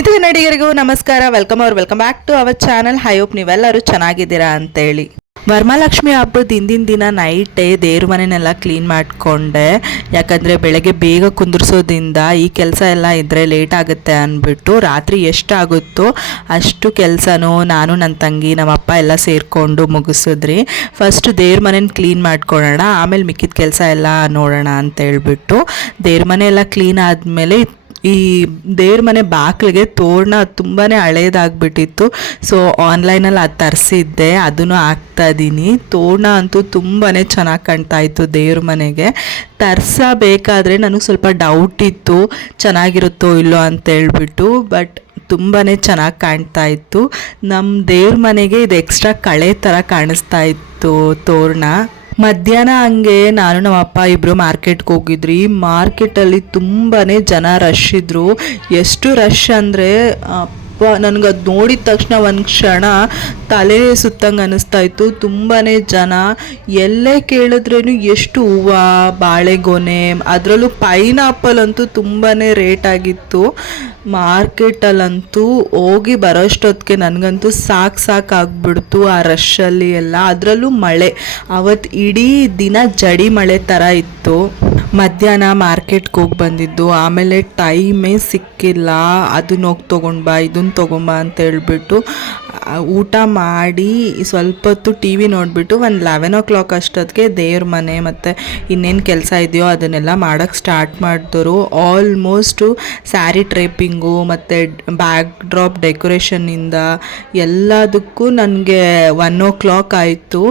ಸುನೀತಾ ಕನ್ನಡಿಗರಿಗೂ ನಮಸ್ಕಾರ. Welcome back to our channel. I hope ನೀವೆಲ್ಲರೂ ಚೆನ್ನಾಗಿದ್ದೀರಾ ಅಂತೇಳಿ. ವರಮಹಾಲಕ್ಷ್ಮಿ ಹಬ್ಬದ ಹಿಂದಿನ ದಿನ ನೈಟೇ ದೇವ್ರ ಮನೆಯನ್ನೆಲ್ಲ ಕ್ಲೀನ್ ಮಾಡಿಕೊಂಡೆ. ಯಾಕಂದರೆ ಬೆಳಗ್ಗೆ ಬೇಗ ಕುಂದಿರ್ಸೋದ್ರಿಂದ ಈ ಕೆಲಸ ಎಲ್ಲ ಇದ್ದರೆ ಲೇಟ್ ಆಗುತ್ತೆ ಅಂದ್ಬಿಟ್ಟು ರಾತ್ರಿ ಎಷ್ಟಾಗುತ್ತೋ ಅಷ್ಟು ಕೆಲಸನೂ ನಾನು ನನ್ನ ತಂಗಿ ನಮ್ಮಪ್ಪ ಎಲ್ಲ ಸೇರಿಕೊಂಡು ಮುಗಿಸಿದ್ರಿ. ಫಸ್ಟ್ ದೇವ್ರ ಮನೇನ ಕ್ಲೀನ್ ಮಾಡ್ಕೊಳ್ಳೋಣ, ಆಮೇಲೆ ಮಿಕ್ಕಿದ ಕೆಲಸ ಎಲ್ಲ ನೋಡೋಣ ಅಂತ ಹೇಳ್ಬಿಟ್ಟು ದೇವ್ರ ಮನೆ ಎಲ್ಲ ಕ್ಲೀನ್ ಆದಮೇಲೆ ಈ ದೇವ್ರ ಮನೆ ಬಾಗಿಲಿಗೆ ತೋರಣ ತುಂಬಾ ಹಳೇದಾಗ್ಬಿಟ್ಟಿತ್ತು. ಸೊ ಆನ್ಲೈನಲ್ಲಿ ಅದು ತರಿಸಿದ್ದೆ, ಅದನ್ನು ಹಾಕ್ತಾಯಿದ್ದೀನಿ. ತೋರಣ ಅಂತೂ ತುಂಬಾ ಚೆನ್ನಾಗಿ ಕಾಣ್ತಾ ಇತ್ತು ದೇವ್ರ ಮನೆಗೆ. ತರಿಸಬೇಕಾದ್ರೆ ನನಗೆ ಸ್ವಲ್ಪ ಡೌಟ್ ಇತ್ತು ಚೆನ್ನಾಗಿರುತ್ತೋ ಇಲ್ಲೋ ಅಂತೇಳ್ಬಿಟ್ಟು, ಬಟ್ ತುಂಬಾ ಚೆನ್ನಾಗಿ ಕಾಣ್ತಾ ಇತ್ತು. ನಮ್ಮ ದೇವ್ರ ಮನೆಗೆ ಇದು ಎಕ್ಸ್ಟ್ರಾ ಕಳೆ ಥರ ಕಾಣಿಸ್ತಾ ಇತ್ತು ತೋರಣ. ಮಧ್ಯಾಹ್ನ ಹಂಗೆ ನಾನು ನಮ್ಮ ಅಪ್ಪ ಇಬ್ಬರು ಮಾರ್ಕೆಟ್ಗೆ ಹೋಗಿದ್ರಿ. ಮಾರ್ಕೆಟಲ್ಲಿ ತುಂಬಾ ಜನ ರಶ್ ಇದ್ದರು. ಎಷ್ಟು ರಶ್ ಅಂದರೆ ನನಗೆ ಅದು ನೋಡಿದ ತಕ್ಷಣ ಒಂದು ಕ್ಷಣ ತಲೆ ಸುತ್ತಂಗೆ ಅನ್ನಿಸ್ತಾ ಇತ್ತು. ತುಂಬಾ ಜನ ಎಲ್ಲೇ ಕೇಳಿದ್ರೇನು ಎಷ್ಟು ಹೂವು, ಬಾಳೆಗೊನೆ, ಅದರಲ್ಲೂ ಪೈನಾಪಲ್ ಅಂತೂ ತುಂಬಾ ರೇಟ್ ಆಗಿತ್ತು. ಮಾರ್ಕೆಟಲ್ಲಂತೂ ಹೋಗಿ ಬರೋಷ್ಟೊತ್ತಿಗೆ ನನಗಂತೂ ಸಾಕಾಗ್ಬಿಡ್ತು ಆ ರಶ್ಶಲ್ಲಿ ಎಲ್ಲ. ಅದರಲ್ಲೂ ಮಳೆ ಅವತ್ತು ಇಡೀ ದಿನ ಜಡಿ ಮಳೆ ಥರ ಇತ್ತು. ಮಧ್ಯಾಹ್ನ ಮಾರ್ಕೆಟ್ಗೆ ಹೋಗಿ ಬಂದಿದ್ದು, ಆಮೇಲೆ ಟೈಮೇ ಸಿಕ್ಕಿಲ್ಲ. ಅದನ್ನ ಹೋಗಿ ತೊಗೊಂಡು ಬಾ, ಇದನ್ನು ತೊಗೊಂಬ ಅಂತ ಹೇಳ್ಬಿಟ್ಟು ಊಟ ಮಾಡಿ ಸ್ವಲ್ಪ ಹೊತ್ತು ಟಿ ವಿ ನೋಡಿಬಿಟ್ಟು ಒಂದು 11 o'clock ಅಷ್ಟೊತ್ತಿಗೆ ದೇವ್ರ ಮನೆ ಮತ್ತು ಇನ್ನೇನು ಕೆಲಸ ಇದೆಯೋ ಅದನ್ನೆಲ್ಲ ಮಾಡೋಕ್ಕೆ ಸ್ಟಾರ್ಟ್ ಮಾಡಿದ್ರು. ಆಲ್ಮೋಸ್ಟು ಸ್ಯಾರಿ ಟ್ರೇಪಿಂಗು ಮತ್ತು ಬ್ಯಾಕ್ ಡ್ರಾಪ್ ಡೆಕೋರೇಷನ್ನಿಂದ ಎಲ್ಲದಕ್ಕೂ ನನಗೆ 1 o'clock ಆಯಿತು.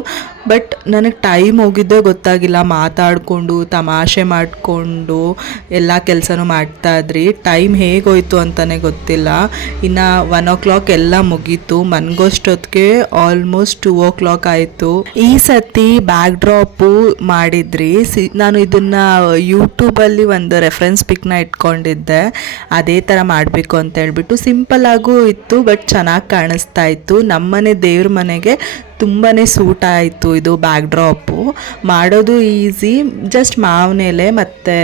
ಬಟ್ ನನಗೆ ಟೈಮ್ ಹೋಗಿದ್ದೇ ಗೊತ್ತಾಗಿಲ್ಲ. ಮಾತಾಡಿಕೊಂಡು ತಮಾಷೆ ಮಾಡಿಕೊಂಡು ಎಲ್ಲ ಕೆಲಸನೂ ಮಾಡ್ತಾಯಿದ್ರಿ. ಟೈಮ್ ಹೇಗೋಯ್ತು ಅಂತಲೇ ಗೊತ್ತಿಲ್ಲ. ಇನ್ನು 1 o'clock ಎಲ್ಲ ಮುಗೀತು. ಮನ್ಗೋಷ್ಟೊತ್ತಿಗೆ ಆಲ್ಮೋಸ್ಟ್ 2 o'clock ಆಯಿತು. ಈ ಸತಿ ಬ್ಯಾಕ್ ಡ್ರಾಪು ಮಾಡಿದ್ರಿ. ನಾನು ಇದನ್ನು ಯೂಟ್ಯೂಬಲ್ಲಿ ಒಂದು ರೆಫರೆನ್ಸ್ ಪಿಕ್ನ ಇಟ್ಕೊಂಡಿದ್ದೆ, ಅದೇ ಥರ ಮಾಡಬೇಕು ಅಂತ ಹೇಳ್ಬಿಟ್ಟು. ಸಿಂಪಲ್ಲಾಗೂ ಇತ್ತು, ಬಟ್ ಚೆನ್ನಾಗಿ ಕಾಣಿಸ್ತಾ ಇತ್ತು. ನಮ್ಮನೆ ದೇವ್ರ ಮನೆಗೆ ತುಂಬಾ ಸೂಟ್ ಆಯಿತು ಇದು ಬ್ಯಾಕ್ ಡ್ರಾಪು. ಮಾಡೋದು ಈಸಿ, ಜಸ್ಟ್ ಮಾವಿನ ಎಲೆ ಮತ್ತು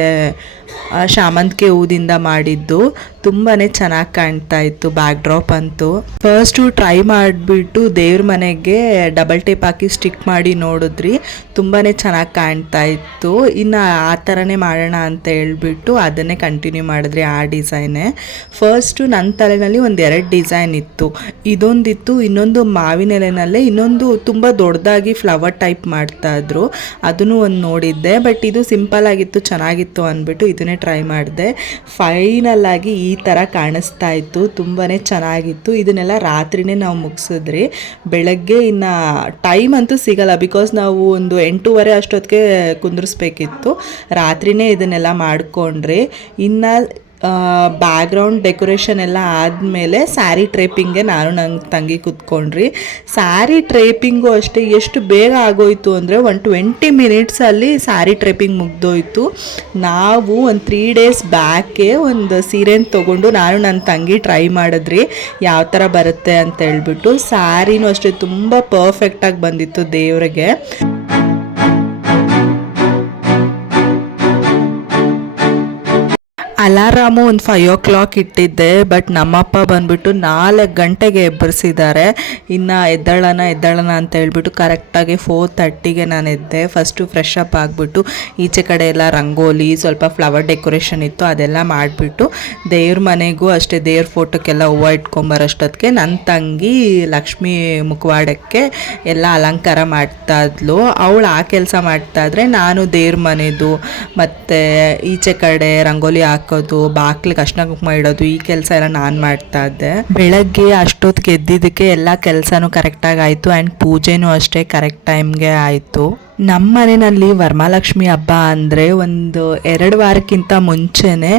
ಶಾಮಂತಿಗೆ ಹೂದಿಂದ ಮಾಡಿದ್ದು. ತುಂಬಾ ಚೆನ್ನಾಗಿ ಕಾಣ್ತಾ ಇತ್ತು ಬ್ಯಾಕ್ ಡ್ರಾಪ್ ಅಂತೂ. ಫಸ್ಟು ಟ್ರೈ ಮಾಡಿಬಿಟ್ಟು ದೇವ್ರ ಮನೆಗೆ ಡಬಲ್ ಟೇಪ್ ಹಾಕಿ ಸ್ಟಿಕ್ ಮಾಡಿ ನೋಡಿದ್ರಿ. ತುಂಬಾ ಚೆನ್ನಾಗಿ ಕಾಣ್ತಾ ಇತ್ತು. ಇನ್ನು ಆ ಥರನೇ ಮಾಡೋಣ ಅಂತ ಹೇಳ್ಬಿಟ್ಟು ಅದನ್ನೇ ಕಂಟಿನ್ಯೂ ಮಾಡಿದ್ರಿ ಆ ಡಿಸೈನೇ. ಫಸ್ಟು ನನ್ನ ತಲೆಯಲ್ಲಿ ಒಂದು 2 ಡಿಸೈನ್ ಇತ್ತು. ಇದೊಂದಿತ್ತು, ಇನ್ನೊಂದು ಮಾವಿನ ಎಲೆನಲ್ಲೇ ಇನ್ನೊಂದು ತುಂಬ ದೊಡ್ಡದಾಗಿ ಫ್ಲವರ್ ಟೈಪ್ ಮಾಡ್ತಾಯಿದ್ರು, ಅದನ್ನು ಒಂದು ನೋಡಿದ್ದೆ. ಬಟ್ ಇದು ಸಿಂಪಲ್ ಆಗಿತ್ತು, ಚೆನ್ನಾಗಿತ್ತು ಅಂದ್ಬಿಟ್ಟು ಇದನ್ನೇ ಟ್ರೈ ಮಾಡಿದೆ. ಫೈನಲ್ ಆಗಿ ಈ ಥರ ಕಾಣಿಸ್ತಾ ಇತ್ತು. ತುಂಬಾ ಚೆನ್ನಾಗಿತ್ತು. ಇದನ್ನೆಲ್ಲ ರಾತ್ರಿನೇ ನಾವು ಮುಗಿಸಿದ್ರಿ. ಬೆಳಗ್ಗೆ ಇನ್ನು ಟೈಮ್ ಅಂತೂ ಸಿಗಲ್ಲ, ಬಿಕಾಸ್ ನಾವು ಒಂದು 8:30 ಅಷ್ಟೊತ್ತಿಗೆ ಕುಂದಿರಿಸ್ಬೇಕಿತ್ತು. ರಾತ್ರಿನೇ ಇದನ್ನೆಲ್ಲ ಮಾಡಿಕೊಂಡ್ರಿ. ಇನ್ನು ಬ್ಯಾಕ್ಗ್ರೌಂಡ್ ಡೆಕೋರೇಷನ್ ಎಲ್ಲ ಆದಮೇಲೆ ಸ್ಯಾರಿ ಟ್ರೇಪಿಂಗ್ಗೆ ನಾನು ನನ್ನ ತಂಗಿ ಕೂತ್ಕೊಂಡ್ರಿ. ಸ್ಯಾರಿ ಟ್ರೇಪಿಂಗು ಅಷ್ಟೇ ಎಷ್ಟು ಬೇಗ ಆಗೋಯ್ತು ಅಂದರೆ 20 minutesಲ್ಲಿ ಸ್ಯಾರಿ ಟ್ರೇಪಿಂಗ್ ಮುಗ್ದೋಯ್ತು. ನಾವು ಒಂದು 3 days ಬ್ಯಾಕೆ ಒಂದು ಸೀರೆನ ತೊಗೊಂಡು ನಾನು ನನ್ನ ತಂಗಿ ಟ್ರೈ ಮಾಡಿದ್ರಿ ಯಾವ ಥರ ಬರುತ್ತೆ ಅಂತ ಹೇಳ್ಬಿಟ್ಟು. ಸ್ಯಾರಿನೂ ಅಷ್ಟೇ ತುಂಬ ಪರ್ಫೆಕ್ಟಾಗಿ ಬಂದಿತ್ತು ದೇವರಿಗೆ. ಅಲಾರಾಮು ಒಂದು 5 o'clock ಇಟ್ಟಿದ್ದೆ, ಬಟ್ ನಮ್ಮಪ್ಪ ಬಂದುಬಿಟ್ಟು 4 ಗಂಟೆಗೆ ಎಬ್ಬರಿಸಿದ್ದಾರೆ. ಇನ್ನು ಎದ್ದೇಳೋಣ ಅಂತ ಹೇಳ್ಬಿಟ್ಟು ಕರೆಕ್ಟಾಗಿ 4:30ಗೆ ನಾನು ಎದ್ದೆ. ಫಸ್ಟು ಫ್ರೆಶ್ ಅಪ್ ಆಗಿಬಿಟ್ಟು ಈಚೆ ಕಡೆ ಎಲ್ಲ ರಂಗೋಲಿ, ಸ್ವಲ್ಪ ಫ್ಲವರ್ ಡೆಕೋರೇಷನ್ ಇತ್ತು, ಅದೆಲ್ಲ ಮಾಡಿಬಿಟ್ಟು ದೇವ್ರ ಮನೆಗೂ ಅಷ್ಟೇ ದೇವ್ರ ಫೋಟೋಕ್ಕೆಲ್ಲ ಹೂವು ಇಟ್ಕೊಂಬರೋಷ್ಟೊತ್ತಿಗೆ ನನ್ನ ತಂಗಿ ಲಕ್ಷ್ಮೀ ಮುಖವಾಡಕ್ಕೆ ಎಲ್ಲ ಅಲಂಕಾರ ಮಾಡ್ತಾ ಇದ್ಲು. ಅವಳು ಆ ಕೆಲಸ ಮಾಡ್ತಾಯಿದ್ರೆ ನಾನು ದೇವ್ರ ಮನೆದು ಮತ್ತು ಈಚೆ ಕಡೆ ರಂಗೋಲಿ ಹಾಕೋದು, ಬಾಕ್ಲಿಗೆ ಅರ್ಶಿನ ಕುಂಕುಮ ಇಡೋದು, ಈ ಕೆಲಸ ಎಲ್ಲ ನಾನು ಮಾಡ್ತಾ ಇದ್ದೆ. ಬೆಳಗ್ಗೆ ಅಷ್ಟೊತ್ತಿಗೆ ಎದ್ದಿದ್ದಕ್ಕೆ ಎಲ್ಲ ಕೆಲಸನೂ ಕರೆಕ್ಟಾಗಿ ಆಯಿತು. ಆ್ಯಂಡ್ ಪೂಜೆನೂ ಅಷ್ಟೇ ಕರೆಕ್ಟ್ ಟೈಮ್ಗೆ ಆಯಿತು. ನಮ್ಮ ಮನೆಯಲ್ಲಿ ವರಮಹಾಲಕ್ಷ್ಮಿ ಹಬ್ಬ ಅಂದರೆ ಒಂದು 2 ವಾರಕ್ಕಿಂತ ಮುಂಚೆನೇ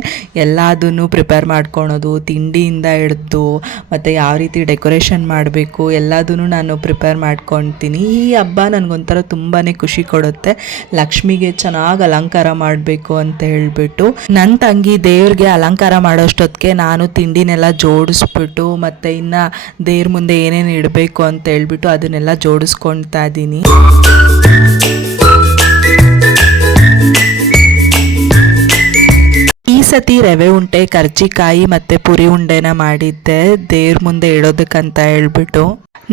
ಎಲ್ಲದನ್ನು ಪ್ರಿಪೇರ್ ಮಾಡ್ಕೊಳೋದು, ತಿಂಡಿಯಿಂದ ಹಿಡ್ದು ಮತ್ತು ಯಾವ ರೀತಿ ಡೆಕೋರೇಷನ್ ಮಾಡಬೇಕು ಎಲ್ಲದನ್ನು ನಾನು ಪ್ರಿಪೇರ್ ಮಾಡ್ಕೊತೀನಿ. ಈ ಹಬ್ಬ ನನಗೊಂಥರ ತುಂಬಾ ಖುಷಿ ಕೊಡುತ್ತೆ. ಲಕ್ಷ್ಮಿಗೆ ಚೆನ್ನಾಗಿ ಅಲಂಕಾರ ಮಾಡಬೇಕು ಅಂತ ಹೇಳ್ಬಿಟ್ಟು ನನ್ನ ತಂಗಿ ದೇವ್ರಿಗೆ ಅಲಂಕಾರ ಮಾಡೋಷ್ಟೊತ್ತಿಗೆ ನಾನು ತಿಂಡಿನೆಲ್ಲ ಜೋಡಿಸ್ಬಿಟ್ಟು ಮತ್ತು ಇನ್ನು ದೇವ್ರ ಮುಂದೆ ಏನೇನು ಇಡಬೇಕು ಅಂತ ಹೇಳ್ಬಿಟ್ಟು ಅದನ್ನೆಲ್ಲ ಜೋಡಿಸ್ಕೊಳ್ತಾ ಇದ್ದೀನಿ. ಸತಿ ರವೆ ಉಂಡೆ, ಕರ್ಜಿಕಾಯಿ ಮತ್ತು ಪುರಿ ಉಂಡೆನ ಮಾಡಿದ್ದೆ ದೇವ್ರ ಮುಂದೆ ಇಡೋದಕ್ಕಂತ ಹೇಳ್ಬಿಟ್ಟು.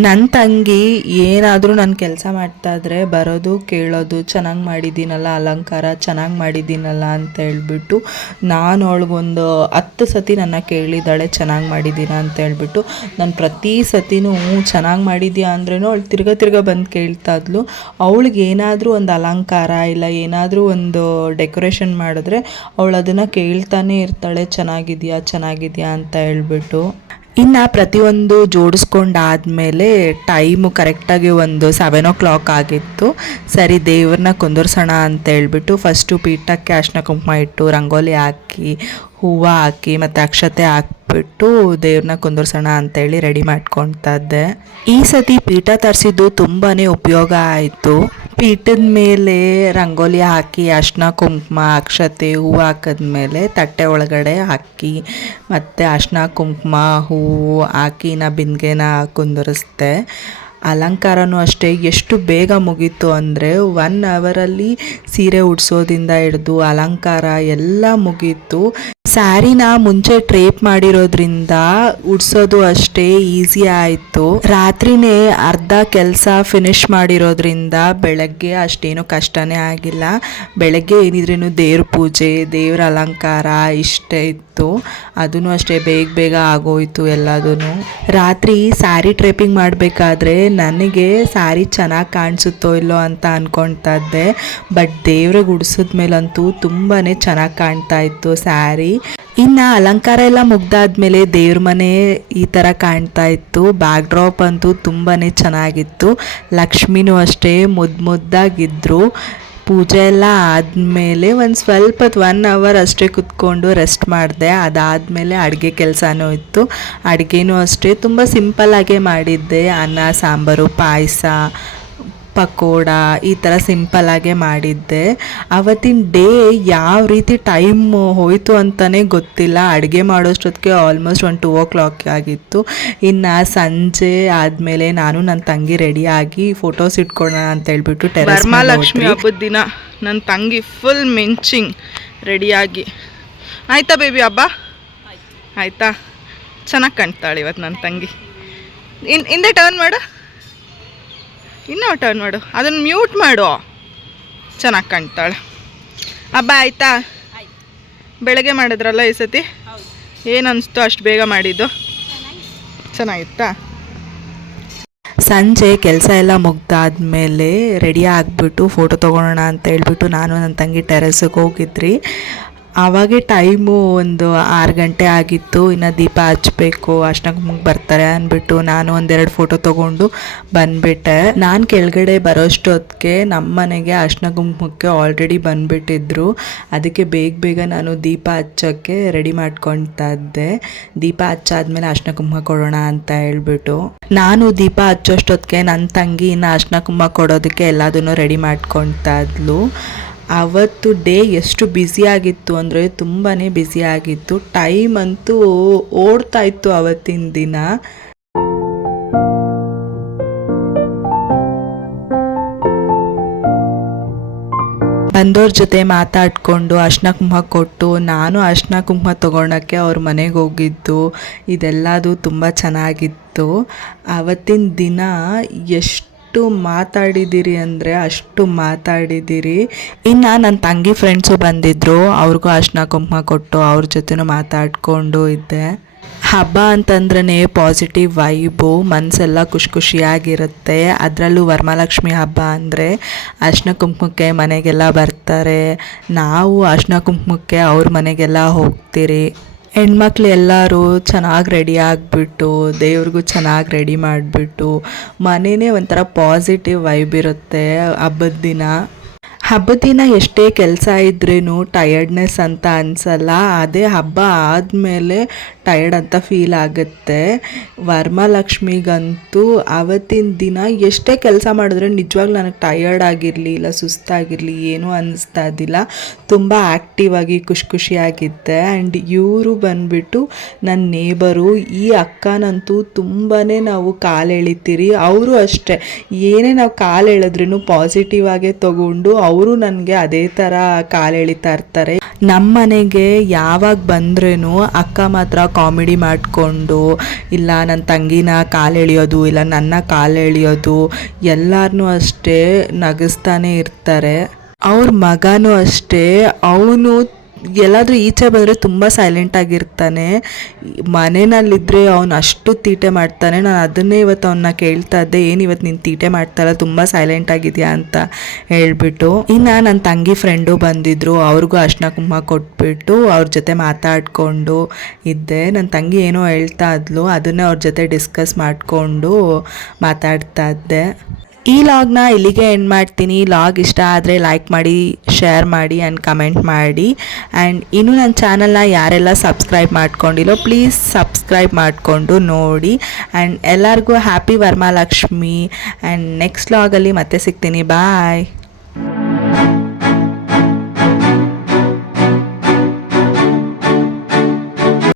ನನ್ನ ತಂಗಿ ಏನಾದರೂ ನಾನು ಕೆಲಸ ಮಾಡ್ತಾಯಿದ್ರೆ ಬರೋದು ಕೇಳೋದು, ಚೆನ್ನಾಗಿ ಮಾಡಿದ್ದೀನಲ್ಲ ಅಲಂಕಾರ, ಚೆನ್ನಾಗಿ ಮಾಡಿದ್ದೀನಲ್ಲ ಅಂತ ಹೇಳ್ಬಿಟ್ಟು. ನಾನು ಅವಳಿಗೊಂದು 10 ಸತಿ ನನ್ನ ಕೇಳಿದ್ದಾಳೆ ಚೆನ್ನಾಗಿ ಮಾಡಿದ್ದೀನ ಅಂತ ಹೇಳ್ಬಿಟ್ಟು. ನಾನು ಪ್ರತಿ ಸತಿನೂ ಚೆನ್ನಾಗಿ ಮಾಡಿದ್ಯಾ ಅಂದ್ರೂ ಅವಳು ತಿರ್ಗ ಬಂದು ಕೇಳ್ತಾ ಇದ್ಲು. ಅವಳಿಗೆ ಏನಾದರೂ ಒಂದು ಅಲಂಕಾರ ಇಲ್ಲ ಏನಾದರೂ ಒಂದು ಡೆಕೋರೇಷನ್ ಮಾಡಿದ್ರೆ ಅವಳು ಅದನ್ನು ಕೇಳ್ತಾನೆ ಇರ್ತಾಳೆ, ಚೆನ್ನಾಗಿದೆಯಾ ಅಂತ ಹೇಳ್ಬಿಟ್ಟು. ಇನ್ನು ಪ್ರತಿಯೊಂದು ಜೋಡಿಸ್ಕೊಂಡಾದಮೇಲೆ ಟೈಮು ಕರೆಕ್ಟಾಗಿ ಒಂದು 7 o'clock ಆಗಿತ್ತು. ಸರಿ ದೇವ್ರನ್ನ ಕುಂದರ್ಸೋಣ ಅಂತ ಹೇಳ್ಬಿಟ್ಟು ಫಸ್ಟು ಪೀಠಕ್ಕೆ ಅರ್ಶಿನ ಕುಂಕುಮ ಇಟ್ಟು ರಂಗೋಲಿ ಹಾಕಿ ಹೂವು ಹಾಕಿ ಮತ್ತು ಅಕ್ಷತೆ ಹಾಕ್ಬಿಟ್ಟು ದೇವ್ರನ್ನ ಕುಂದರ್ಸೋಣ ಅಂತೇಳಿ ರೆಡಿ ಮಾಡ್ಕೊಳ್ತಾ ಇದ್ದೆ. ಈ ಸತಿ ಪೀಠ ತರಿಸಿದ್ದು ತುಂಬಾ ಉಪಯೋಗ ಆಯಿತು. ಪೀಠದ ಮೇಲೆ ರಂಗೋಲಿ ಹಾಕಿ ಅರ್ಶಿನ ಕುಂಕುಮ ಅಕ್ಷತೆ ಹೂವು ಹಾಕಿದ್ಮೇಲೆ ತಟ್ಟೆ ಒಳಗಡೆ ಹಾಕಿ ಮತ್ತು ಅರ್ಶಿನ ಕುಂಕುಮ ಹೂವು ಹಾಕಿ ಬಿಂದಿಗೆನ ಕುಂದರಿಸ್ದೆ. ಅಲಂಕಾರನೂ ಅಷ್ಟೇ ಎಷ್ಟು ಬೇಗ ಮುಗೀತು ಅಂದರೆ 1 ಅವರಲ್ಲಿ ಸೀರೆ ಉಡ್ಸೋದಿಂದ ಹಿಡ್ದು ಅಲಂಕಾರ ಎಲ್ಲ ಮುಗೀತು. ಸ್ಯಾರಿನ ಮುಂಚೆ ಟ್ರೇಪ್ ಮಾಡಿರೋದ್ರಿಂದ ಉಡ್ಸೋದು ಅಷ್ಟೇ ಈಸಿ ಆಯಿತು. ರಾತ್ರಿನೇ ಅರ್ಧ ಕೆಲಸ ಫಿನಿಶ್ ಮಾಡಿರೋದ್ರಿಂದ ಬೆಳಗ್ಗೆ ಅಷ್ಟೇನು ಕಷ್ಟನೇ ಆಗಿಲ್ಲ. ಬೆಳಗ್ಗೆ ಏನಿದ್ರೂ ದೇವ್ರ ಪೂಜೆ ದೇವ್ರ ಅಲಂಕಾರ ಇಷ್ಟೇ ಇತ್ತು. ಅದೂ ಅಷ್ಟೇ ಬೇಗ ಆಗೋಯ್ತು ಎಲ್ಲದೂ. ರಾತ್ರಿ ಸ್ಯಾರಿ ಟ್ರೇಪಿಂಗ್ ಮಾಡಬೇಕಾದ್ರೆ ನನಗೆ ಸ್ಯಾರಿ ಚೆನ್ನಾಗಿ ಕಾಣಿಸುತ್ತೋ ಇಲ್ಲೋ ಅಂತ ಅಂದ್ಕೊಳ್ತಾ ಇದ್ದೆ. ಬಟ್ ದೇವ್ರಿಗೆ ಉಡ್ಸಿದ್ಮೇಲಂತೂ ತುಂಬಾ ಚೆನ್ನಾಗಿ ಕಾಣ್ತಾ ಇತ್ತು ಸ್ಯಾರಿ. ಇನ್ನು ಅಲಂಕಾರ ಎಲ್ಲ ಮುಗ್ದಾದ್ಮೇಲೆ ದೇವ್ರ ಮನೆ ಈ ಥರ ಕಾಣ್ತಾ ಇತ್ತು. ಬ್ಯಾಕ್ ಡ್ರಾಪ್ ಅಂತೂ ತುಂಬಾ ಚೆನ್ನಾಗಿತ್ತು. ಲಕ್ಷ್ಮಿನೂ ಅಷ್ಟೇ ಮುದ್ದಾಗಿದ್ದರು. ಪೂಜೆ ಎಲ್ಲ ಆದಮೇಲೆ ಒಂದು ಸ್ವಲ್ಪ 1 hour ಅಷ್ಟೇ ಕುತ್ಕೊಂಡು ರೆಸ್ಟ್ ಮಾಡಿದೆ. ಅದಾದಮೇಲೆ ಅಡುಗೆ ಕೆಲಸನೂ ಇತ್ತು. ಅಡುಗೆನೂ ಅಷ್ಟೇ ತುಂಬ ಸಿಂಪಲ್ಲಾಗೇ ಮಾಡಿದ್ದೆ. ಅನ್ನ ಸಾಂಬಾರು ಪಾಯಸ ಪಕೋಡ ಈ ಥರ ಸಿಂಪಲ್ಲಾಗೇ ಮಾಡಿದ್ದೆ. ಆವತ್ತಿನ ಡೇ ಯಾವ ರೀತಿ ಟೈಮ್ ಹೋಯಿತು ಅಂತಲೇ ಗೊತ್ತಿಲ್ಲ. ಅಡುಗೆ ಮಾಡೋಷ್ಟೊತ್ತಿಗೆ ಆಲ್ಮೋಸ್ಟ್ 2 o'clock ಆಗಿತ್ತು. ಇನ್ನು ಸಂಜೆ ಆದಮೇಲೆ ನಾನು ನನ್ನ ತಂಗಿ ರೆಡಿಯಾಗಿ ಫೋಟೋಸ್ ಇಟ್ಕೊಳ್ಳೋಣ ಅಂತ ಹೇಳ್ಬಿಟ್ಟು ವರಮಹಾಲಕ್ಷ್ಮಿ ಹಬ್ಬದ ದಿನ ನನ್ನ ತಂಗಿ ಫುಲ್ ಮಿಂಚಿಂಗ್ ರೆಡಿಯಾಗಿ. ಆಯಿತಾ ಬೇಬಿ ಹಬ್ಬ ಆಯಿತಾ? ಚೆನ್ನಾಗಿ ಕಾಣ್ತಾಳೆ ಇವತ್ತು ನನ್ನ ತಂಗಿ. ಹಿಂದೆ ಟರ್ನ್ ಮಾಡು, ಇನ್ನೂ ಟರ್ನ್ ಮಾಡು, ಅದನ್ನು ಮ್ಯೂಟ್ ಮಾಡು. ಚೆನ್ನಾಗಿ ಕಾಣ್ತಾಳೆ. ಹಬ್ಬ ಆಯಿತಾ? ಬೆಳಗ್ಗೆ ಮಾಡಿದ್ರಲ್ಲ ಈ ಸತಿ, ಏನು ಅನಿಸ್ತು ಅಷ್ಟು ಬೇಗ ಮಾಡಿದ್ದು? ಚೆನ್ನಾಗಿತ್ತಾ? ಸಂಜೆ ಕೆಲಸ ಎಲ್ಲ ಮುಗ್ದಾದ್ಮೇಲೆ ರೆಡಿ ಆಗಿಬಿಟ್ಟು ಫೋಟೋ ತೊಗೊಳೋಣ ಅಂತ ಹೇಳ್ಬಿಟ್ಟು ನಾನು ನನ್ನ ತಂಗಿ ಟೆರೆಸ್ಗೆ ಹೋಗಿದ್ರಿ. ಆವಾಗೇ ಟೈಮು ಒಂದು 6 ಗಂಟೆ ಆಗಿತ್ತು. ಇನ್ನು ದೀಪ ಹಚ್ಚಬೇಕು, ಅರ್ಶಿನ ಕುಂಕುಮಕ್ಕೆ ಬರ್ತಾರೆ ಅಂದ್ಬಿಟ್ಟು ನಾನು 1-2 ಫೋಟೋ ತೊಗೊಂಡು ಬಂದುಬಿಟ್ಟೆ. ನಾನು ಕೆಳಗಡೆ ಬರೋಷ್ಟೊತ್ತಿಗೆ ನಮ್ಮ ಮನೆಗೆ ಅರ್ಶಿನ ಕುಂಕುಮಕ್ಕೆ ಆಲ್ರೆಡಿ ಬಂದುಬಿಟ್ಟಿದ್ರು. ಅದಕ್ಕೆ ಬೇಗ ನಾನು ದೀಪ ಹಚ್ಚೋಕ್ಕೆ ರೆಡಿ ಮಾಡ್ಕೊಳ್ತಾ ಇದ್ದೆ. ದೀಪ ಹಚ್ಚಾದ್ಮೇಲೆ ಅರ್ಶಿನ ಕುಂಕುಮ ಕೊಡೋಣ ಅಂತ ಹೇಳ್ಬಿಟ್ಟು ನಾನು ದೀಪ ಹಚ್ಚೋಷ್ಟೊತ್ತಿಗೆ ನನ್ನ ತಂಗಿ ಇನ್ನು ಅರ್ಶಿನ ಕುಂಕುಮ ಕೊಡೋದಕ್ಕೆ ಎಲ್ಲದನ್ನು ರೆಡಿ ಮಾಡ್ಕೊಳ್ತಾ ಇದ್ಲು. ಅವತ್ತು ಡೇ ಎಷ್ಟು ಬ್ಯುಸಿಯಾಗಿತ್ತು ಅಂದರೆ ತುಂಬಾ ಬ್ಯುಸಿಯಾಗಿತ್ತು. ಟೈಮ್ ಅಂತೂ ಓಡ್ತಾ ಇತ್ತು ಅವತ್ತಿನ ದಿನ. ಬಂದವ್ರ ಜೊತೆ ಮಾತಾಡಿಕೊಂಡು ಅರ್ಶಿನ ಕುಂಕುಮ ಕೊಟ್ಟು ನಾನು ಅರ್ಶಿನ ಕುಂಕುಮ ತೊಗೊಳಕ್ಕೆ ಅವ್ರ ಮನೆಗೆ ಹೋಗಿದ್ದು ಇದೆಲ್ಲದು ತುಂಬ ಚೆನ್ನಾಗಿತ್ತು. ಆವತ್ತಿನ ದಿನ ಎಷ್ಟು ಮಾತಾಡಿದ್ದೀರಿ ಅಂದರೆ ಅಷ್ಟು ಮಾತಾಡಿದ್ದೀರಿ. ಇನ್ನು ನನ್ನ ತಂಗಿ ಫ್ರೆಂಡ್ಸು ಬಂದಿದ್ದರು, ಅವ್ರಿಗೂ ಅರ್ಶಿನ ಕುಂಕುಮ ಕೊಟ್ಟು ಅವ್ರ ಜೊತೆನೂ ಮಾತಾಡಿಕೊಂಡು ಇದ್ದೆ. ಹಬ್ಬ ಅಂತಂದ್ರೇ ಪಾಸಿಟಿವ್ ವೈಬು, ಮನಸ್ಸೆಲ್ಲ ಖುಷಿಯಾಗಿರುತ್ತೆ. ಅದರಲ್ಲೂ ವರಮಹಾಲಕ್ಷ್ಮಿ ಹಬ್ಬ ಅಂದರೆ ಅರ್ಶಿನ ಕುಂಕುಮಕ್ಕೆ ಮನೆಗೆಲ್ಲ ಬರ್ತಾರೆ. ನಾವು ಅರ್ಶಿನ ಕುಂಕುಮಕ್ಕೆ ಅವ್ರ ಮನೆಗೆಲ್ಲ ಹೋಗ್ತೀರಿ. ಹೆಣ್ಮಕ್ಳು ಎಲ್ಲರೂ ಚೆನ್ನಾಗಿ ರೆಡಿ ಆಗಿಬಿಟ್ಟು ದೇವ್ರಿಗೂ ಚೆನ್ನಾಗಿ ರೆಡಿ ಮಾಡಿಬಿಟ್ಟು ಮನೆಯೇ ಒಂಥರ ಪಾಸಿಟಿವ್ ವೈಬ್ ಇರುತ್ತೆ ಹಬ್ಬದ ದಿನ. ಹಬ್ಬದ ದಿನ ಎಷ್ಟೇ ಕೆಲಸ ಇದ್ರೂ ಟಯರ್ಡ್ನೆಸ್ ಅಂತ ಅನಿಸಲ್ಲ. ಅದೇ ಹಬ್ಬ ಆದಮೇಲೆ ಟಯರ್ಡ್ ಅಂತ ಫೀಲ್ ಆಗುತ್ತೆ. ವರಮಹಾಲಕ್ಷ್ಮಿಗಂತೂ ಆವತ್ತಿನ ದಿನ ಎಷ್ಟೇ ಕೆಲಸ ಮಾಡಿದ್ರೆ ನಿಜವಾಗ್ಲೂ ನನಗೆ ಟಯರ್ಡ್ ಆಗಿರಲಿ ಇಲ್ಲ ಸುಸ್ತಾಗಿರಲಿ ಏನೂ ಅನ್ನಿಸ್ತಾ ಇದ್ದಿಲ್ಲ. ತುಂಬ ಆ್ಯಕ್ಟಿವ್ ಆಗಿ ಖುಷಿಯಾಗಿದ್ದೆ. ಆ್ಯಂಡ್ ಇವರು ಬಂದುಬಿಟ್ಟು ನನ್ನ ನೇಬರು. ಈ ಅಕ್ಕನಂತೂ ತುಂಬಾ ನಾವು ಕಾಲು ಎಳಿತೀರಿ. ಅವರು ಅಷ್ಟೇ, ಏನೇ ನಾವು ಕಾಲು ಎಳೆದ್ರೂ ಪಾಸಿಟಿವ್ ಆಗೇ ತೊಗೊಂಡು ಅವರು ನನಗೆ ಅದೇ ಥರ ಕಾಲು ಎಳಿತಾ ಇರ್ತಾರೆ. ನಮ್ಮ ಮನೆಗೆ ಯಾವಾಗ ಬಂದ್ರೂ ಅಕ್ಕ ಮಾತ್ರ ಕಾಮಿಡಿ ಮಾಡಿಕೊಂಡು ಇಲ್ಲ ನನ್ನ ತಂಗಿನ ಕಾಲು ಎಳೆಯೋದು ಇಲ್ಲ ನನ್ನ ಕಾಲು ಎಳೆಯೋದು ಎಲ್ಲರನ್ನೂ ಅಷ್ಟೇ ನಗಿಸ್ತಾನೆ ಇರ್ತಾರೆ. ಅವ್ರ ಮಗನೂ ಅಷ್ಟೇ, ಅವನು ಎಲ್ಲಾದರೂ ಈಚೆ ಬಂದರೆ ತುಂಬ ಸೈಲೆಂಟಾಗಿರ್ತಾನೆ. ಮನೆಯಲ್ಲಿದ್ದರೆ ಅವನು ಅಷ್ಟು ತೀಟೆ ಮಾಡ್ತಾನೆ. ನಾನು ಅದನ್ನೇ ಇವತ್ತು ಅವನ್ನ ಕೇಳ್ತಾ ಇದ್ದೆ, ಏನು ಇವತ್ತು ನೀನು ತೀಟೆ ಮಾಡ್ತಾಯಿಲ್ಲ, ತುಂಬ ಸೈಲೆಂಟಾಗಿದೆಯಾ ಅಂತ ಹೇಳ್ಬಿಟ್ಟು. ಇನ್ನು ನನ್ನ ತಂಗಿ ಫ್ರೆಂಡು ಬಂದಿದ್ದರು, ಅವ್ರಿಗೂ ಅರ್ಶಿನ ಕುಂಕುಮ ಕೊಟ್ಬಿಟ್ಟು ಅವ್ರ ಜೊತೆ ಮಾತಾಡಿಕೊಂಡು ಇದ್ದೆ. ನನ್ನ ತಂಗಿ ಏನೋ ಹೇಳ್ತಾ ಇದ್ಲು, ಅದನ್ನೇ ಅವ್ರ ಜೊತೆ ಡಿಸ್ಕಸ್ ಮಾಡಿಕೊಂಡು ಮಾತಾಡ್ತಾ ಇದ್ದೆ. ಈ ಲಾಗ್ನ ಇಲ್ಲಿಗೆ ಎಂಡ್ ಮಾಡ್ತೀನಿ. ಲಾಗ್ ಇಷ್ಟ ಆದರೆ ಲೈಕ್ ಮಾಡಿ, ಶೇರ್ ಮಾಡಿ ಆ್ಯಂಡ್ ಕಮೆಂಟ್ ಮಾಡಿ. ಆ್ಯಂಡ್ ಇನ್ನೂ ನನ್ನ ಚಾನಲ್ನ ಯಾರೆಲ್ಲ ಸಬ್ಸ್ಕ್ರೈಬ್ ಮಾಡ್ಕೊಂಡಿಲ್ಲೋ ಪ್ಲೀಸ್ ಸಬ್ಸ್ಕ್ರೈಬ್ ಮಾಡಿಕೊಂಡು ನೋಡಿ. ಆ್ಯಂಡ್ ಎಲ್ಲರಿಗೂ ಹ್ಯಾಪಿ ವರಮಹಾಲಕ್ಷ್ಮಿ. ಆ್ಯಂಡ್ ನೆಕ್ಸ್ಟ್ ಲಾಗಲ್ಲಿ ಮತ್ತೆ ಸಿಗ್ತೀನಿ. ಬಾಯ್.